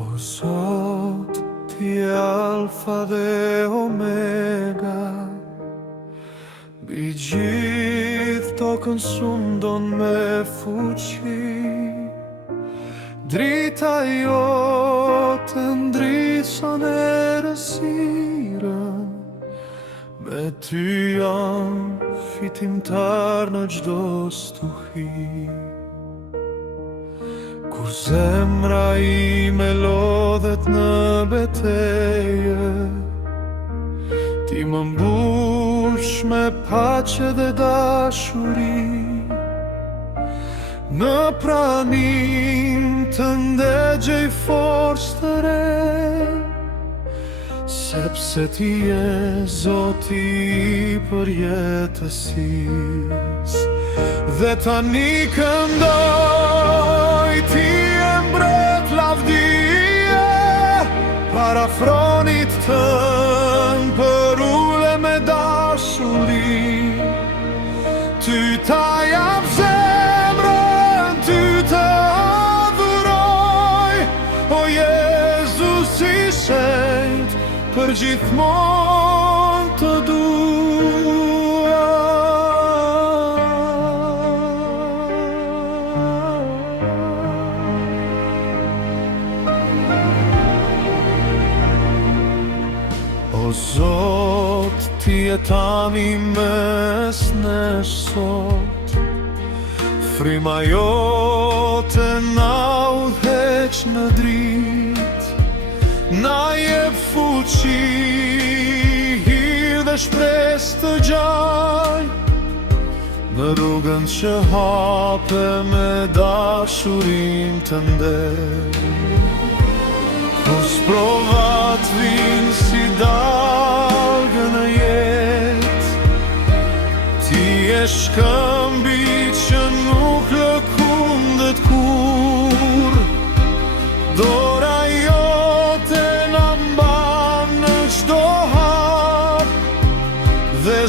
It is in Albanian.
O Zot, ti Alfa dhe Omega, mbi gjithë tokën sundon me fuqi. Drita jote ndriçon errësirën, me ty jam fitimtar në çdo stuhi. Kur zemra ime lodhet në betejë, ti më mbush me paqe dhe dashuri. Në pranim të ndegjej forcë të re, sepse ti je Zoti i përjetësisë. Dhe tani këndoj, ti je mbret lavdije, para fronit tën për ule me dashuri. Ty ta jap zemrën, ty të adhuroj, o Jezus i shenjt, për gjithmonë të dua. O Zot, ti je tani mes nesh sot, frima jote na udhëheq në dritë, na jep fuqi, hir dhe shpresë të gjallë, në rrugën që hape me dashurin të nder. Kur sprovat vinë si dalgë në jetë, ti je shkëmbi që nuk lëkundet kur. Dora jote na mban në çdo hap, dhe